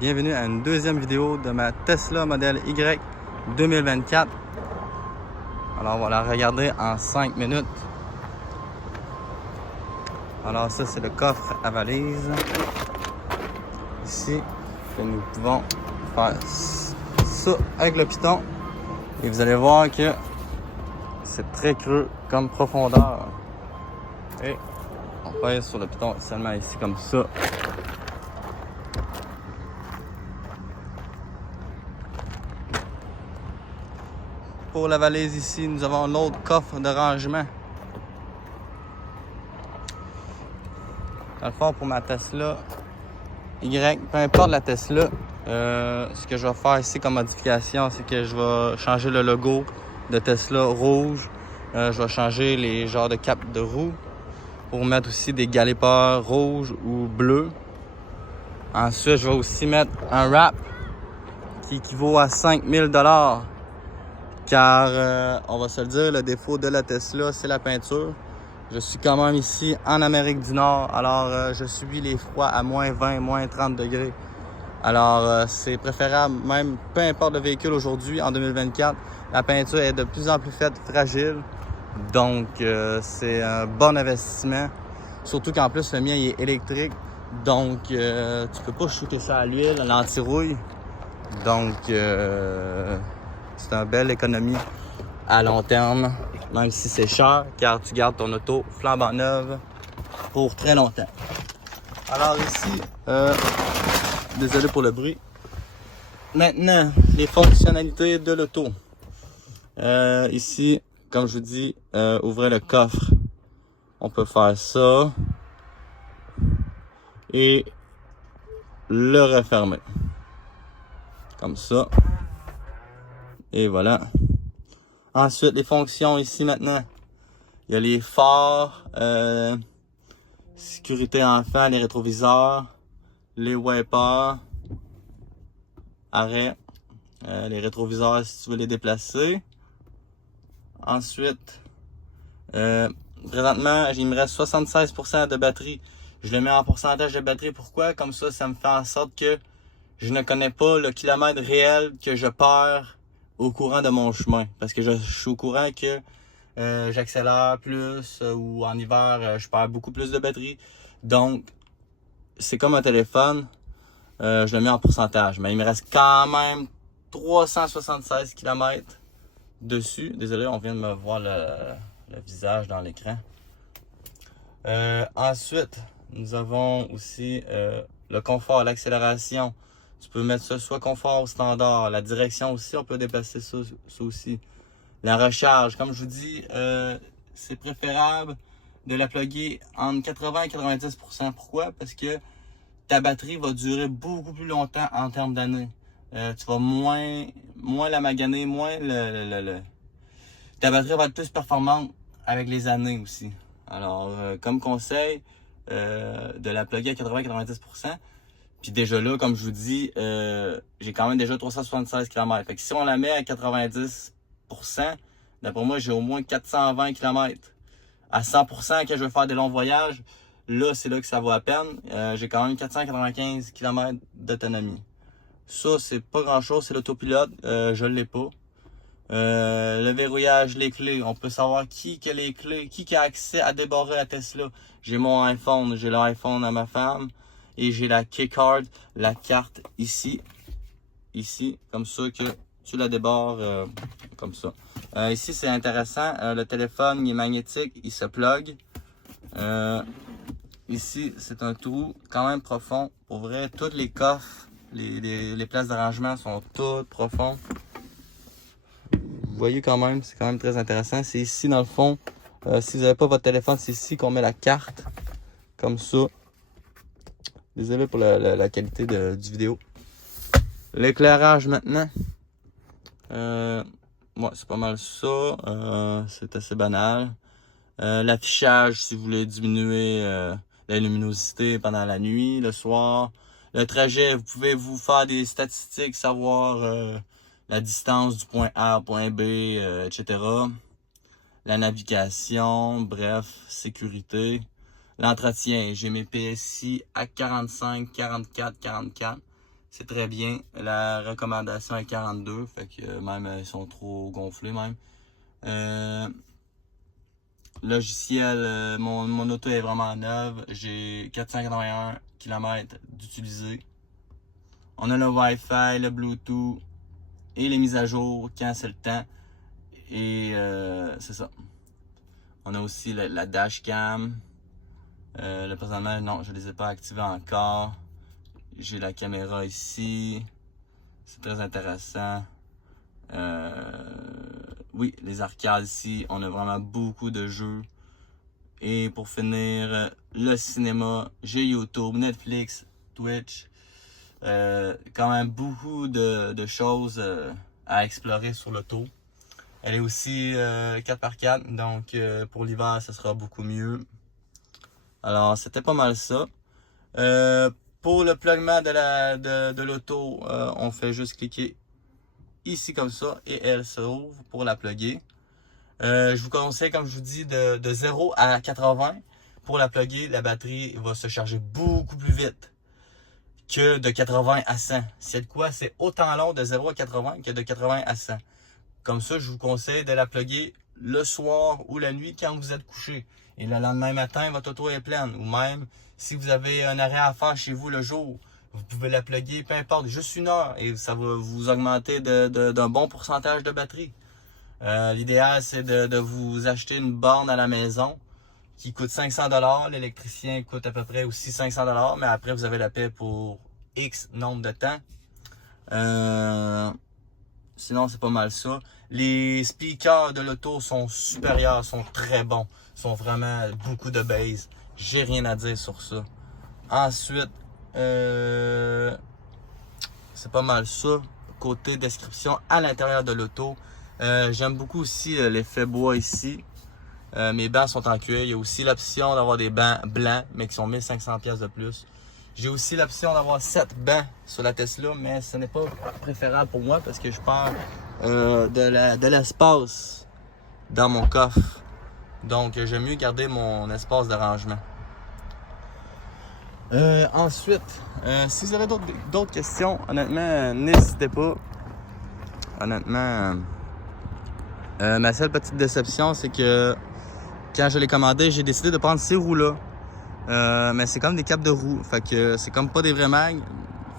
Bienvenue à une deuxième vidéo de ma Tesla Model Y 2024. Alors on va la regarder en 5 minutes. Alors ça c'est le coffre à valise. Ici, nous pouvons faire ça avec le piton. Et vous allez voir que c'est très creux comme profondeur. Et on pèse sur le piton seulement ici comme ça. Pour la valise ici, nous avons l'autre coffre de rangement. Dans le fond, pour ma Tesla Y, peu importe la Tesla, ce que je vais faire ici comme modification, c'est que je vais changer le logo de Tesla rouge. Je vais changer les genres de cap de roue pour mettre aussi des galipeurs rouges ou bleus. Ensuite, je vais aussi mettre un wrap qui équivaut à 5000 $. Car, on va se le dire, le défaut de la Tesla, c'est la peinture. Je suis quand même ici en Amérique du Nord, alors je subis les froids à moins 20, moins 30 degrés. Alors, c'est préférable, même peu importe le véhicule aujourd'hui, en 2024, la peinture est de plus en plus faite fragile. Donc, c'est un bon investissement. Surtout qu'en plus, le mien il est électrique. Donc, tu peux pas shooter ça à l'huile, à l'anti-rouille. Donc, c'est une belle économie à long terme, même si c'est cher, car tu gardes ton auto flambant neuve pour très longtemps. Alors ici, désolé pour le bruit. Maintenant, les fonctionnalités de l'auto. Ici, comme je vous dis, ouvrez le coffre. On peut faire ça et le refermer. Comme ça. Et voilà. Ensuite, les fonctions ici maintenant. Il y a les phares, sécurité enfant, les rétroviseurs, les wipers, arrêt, les rétroviseurs si tu veux les déplacer. Ensuite, présentement, il me reste 76% de batterie. Je le mets en pourcentage de batterie. Pourquoi? Comme ça me fait en sorte que je ne connais pas le kilomètre réel que je perds au courant de mon chemin. Parce que je suis au courant que j'accélère plus ou en hiver, je perds beaucoup plus de batterie. Donc, c'est comme un téléphone. Je le mets en pourcentage. Mais il me reste quand même 376 km dessus. Désolé, on vient de me voir le visage dans l'écran. Ensuite, nous avons aussi le confort, l'accélération. Tu peux mettre ça soit confort ou standard. La direction aussi, on peut déplacer ça aussi. La recharge, comme je vous dis, c'est préférable de la plugger entre 80 et 90%. Pourquoi? Parce que ta batterie va durer beaucoup plus longtemps en termes d'années. Tu vas moins la maganer, ta batterie va être plus performante avec les années aussi. Alors, comme conseil, de la plugger à 80-90%. Puis déjà là, comme je vous dis, j'ai quand même déjà 376 km. Fait que si on la met à 90%, d'après moi, j'ai au moins 420 km. À 100% que je veux faire des longs voyages, là, c'est là que ça vaut à peine. J'ai quand même 495 km d'autonomie. Ça, c'est pas grand-chose, c'est l'autopilote. Je l'ai pas. Le verrouillage, les clés. On peut savoir qui a les clés, qui a accès à débarrer la Tesla. J'ai mon iPhone, j'ai l'iPhone à ma femme. Et j'ai la keycard, la carte ici. Ici, comme ça que tu la débarres comme ça. Ici, c'est intéressant. Le téléphone, il est magnétique, il se plug. Ici, c'est un trou quand même profond. Pour vrai, tous les coffres, les places de rangement sont toutes profondes. Vous voyez quand même, c'est quand même très intéressant. C'est ici, dans le fond, si vous n'avez pas votre téléphone, c'est ici qu'on met la carte. Comme ça. Désolé pour la qualité du vidéo. L'éclairage maintenant. Ouais, c'est pas mal ça. C'est assez banal. L'affichage, si vous voulez diminuer la luminosité pendant la nuit, le soir. Le trajet, vous pouvez vous faire des statistiques, savoir la distance du point A au point B, etc. La navigation, bref, sécurité. L'entretien, j'ai mes PSI à 45, 44, 44. c'est très bien. La recommandation est 42, fait que même ils sont trop gonflés même. Logiciel, mon auto est vraiment neuve. J'ai 481 km d'utilisé. On a le Wi-Fi, le Bluetooth et les mises à jour quand c'est le temps. Et c'est ça. On a aussi la dashcam. Là, présentement, non, je ne les ai pas activés encore. J'ai la caméra ici. C'est très intéressant. Oui, les arcades ici. On a vraiment beaucoup de jeux. Et pour finir, le cinéma. J'ai YouTube, Netflix, Twitch. Quand même beaucoup de choses à explorer sur l'auto. Elle est aussi 4x4, donc pour l'hiver, ça sera beaucoup mieux. Alors, c'était pas mal ça. Pour le plugement de l'auto, on fait juste cliquer ici comme ça et elle s'ouvre pour la plugger. Je vous conseille, comme je vous dis, de 0 à 80. Pour la plugger, la batterie va se charger beaucoup plus vite que de 80 à 100. C'est de quoi? C'est autant long de 0 à 80 que de 80 à 100. Comme ça, je vous conseille de la plugger le soir ou la nuit quand vous êtes couché. Et le lendemain matin, votre auto est pleine. Ou même, si vous avez un arrêt à faire chez vous le jour, vous pouvez la plugger, peu importe, juste 1 heure. Et ça va vous augmenter d'un bon pourcentage de batterie. L'idéal, c'est de vous acheter une borne à la maison qui coûte 500 $. L'électricien coûte à peu près aussi 500 $. Mais après, vous avez la paix pour X nombre de temps. Sinon, c'est pas mal ça. Les speakers de l'auto sont supérieurs, sont très bons. Sont vraiment beaucoup de bass. J'ai rien à dire sur ça. Ensuite, c'est pas mal ça. Côté description à l'intérieur de l'auto. J'aime beaucoup aussi l'effet bois ici. Mes bancs sont en cuir. Il y a aussi l'option d'avoir des bancs blancs, mais qui sont 1500 $ de plus. J'ai aussi l'option d'avoir 7 bancs sur la Tesla, mais ce n'est pas préférable pour moi parce que je perds de l'espace dans mon coffre. Donc, j'aime mieux garder mon espace de rangement. Ensuite, si vous avez d'autres questions, honnêtement, n'hésitez pas. Honnêtement, ma seule petite déception, c'est que quand je l'ai commandé, j'ai décidé de prendre ces roues-là. Mais c'est comme des capes de roues. Fait que c'est comme pas des vrais mags.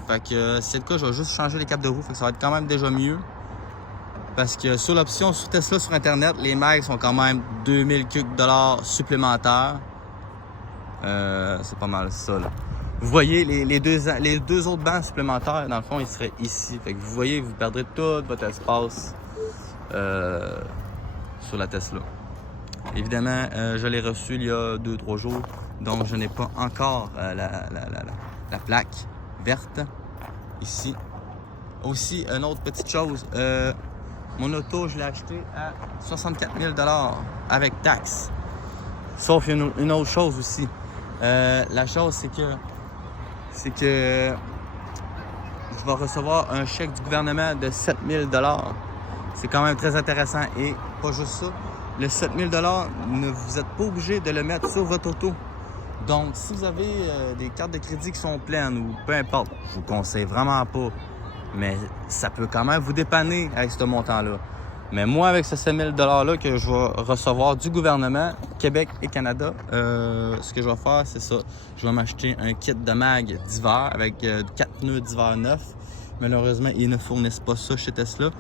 Fait que si c'est le cas, je vais juste changer les capes de roues. Fait que ça va être quand même déjà mieux. Parce que sur l'option sur Tesla sur Internet, les mags sont quand même 2000 $ supplémentaires. C'est pas mal ça là. Vous voyez, les deux autres bancs supplémentaires, dans le fond, ils seraient ici. Fait que vous voyez, vous perdrez tout votre espace sur la Tesla. Évidemment, je l'ai reçu il y a 2-3 jours. Donc, je n'ai pas encore la plaque verte ici. Aussi, une autre petite chose. Mon auto, je l'ai acheté à 64 000 $ avec taxes. Sauf une autre chose aussi. La chose, c'est que je vais recevoir un chèque du gouvernement de 7 000 $. C'est quand même très intéressant. Et pas juste ça, le 7 000 $, vous n'êtes pas obligé de le mettre sur votre auto. Donc, si vous avez des cartes de crédit qui sont pleines ou peu importe, je vous conseille vraiment pas. Mais ça peut quand même vous dépanner avec ce montant-là. Mais moi, avec ce 7 000 $-là que je vais recevoir du gouvernement, Québec et Canada, ce que je vais faire, c'est ça. Je vais m'acheter un kit de mag d'hiver avec 4 pneus d'hiver neufs. Malheureusement, ils ne fournissent pas ça chez Tesla.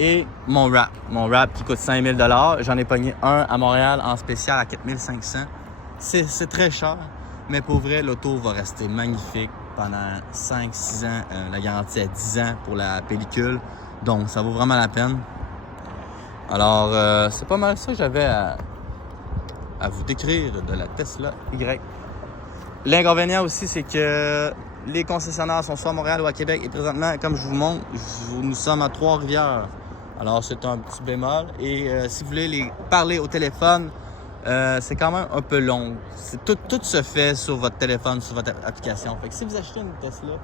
Et mon wrap qui coûte 5 000 $. J'en ai pogné un à Montréal en spécial à 4 500 $. C'est très cher, mais pour vrai, l'auto va rester magnifique pendant 5-6 ans. La garantie est 10 ans pour la pellicule. Donc, ça vaut vraiment la peine. Alors, c'est pas mal ça que j'avais à vous décrire de la Tesla Y. L'inconvénient aussi, c'est que les concessionnaires sont soit à Montréal ou à Québec. Et présentement, comme je vous montre, nous sommes à Trois-Rivières. Alors, c'est un petit bémol. Et si vous voulez les parler au téléphone, c'est quand même un peu long. Tout se fait sur votre téléphone, sur votre application. Fait que si vous achetez une Tesla,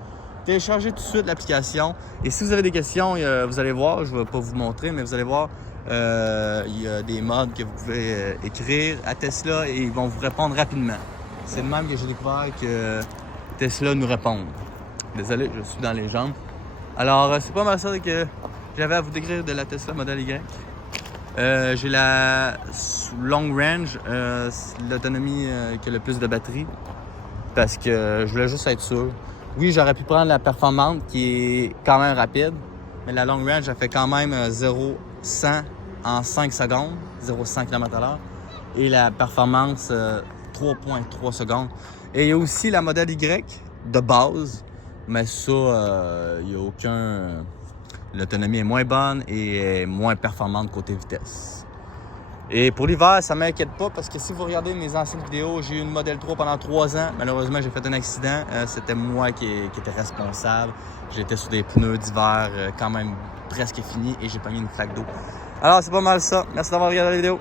téléchargez tout de suite l'application. Et si vous avez des questions, vous allez voir, je ne vais pas vous montrer, mais vous allez voir, il y a des modes que vous pouvez écrire à Tesla et ils vont vous répondre rapidement. C'est le même que j'ai découvert que Tesla nous répondent. Désolé, je suis dans les jambes. Alors, c'est pas mal ça que j'avais à vous décrire de la Tesla Model Y. J'ai la long range, l'autonomie qui a le plus de batterie, parce que je voulais juste être sûr. Oui, j'aurais pu prendre la performante qui est quand même rapide, mais la long range, elle fait quand même 0-100 en 5 secondes, 0,100 km/h, et la performance 3,3 secondes. Et il y a aussi la Model Y de base, mais ça, il n'y a aucun... L'autonomie est moins bonne et est moins performante côté vitesse. Et pour l'hiver, ça ne m'inquiète pas parce que si vous regardez mes anciennes vidéos, j'ai eu une Model 3 pendant 3 ans. Malheureusement, j'ai fait un accident. C'était moi qui étais responsable. J'étais sur des pneus d'hiver quand même presque finis et j'ai pogné une flaque d'eau. Alors, c'est pas mal ça. Merci d'avoir regardé la vidéo.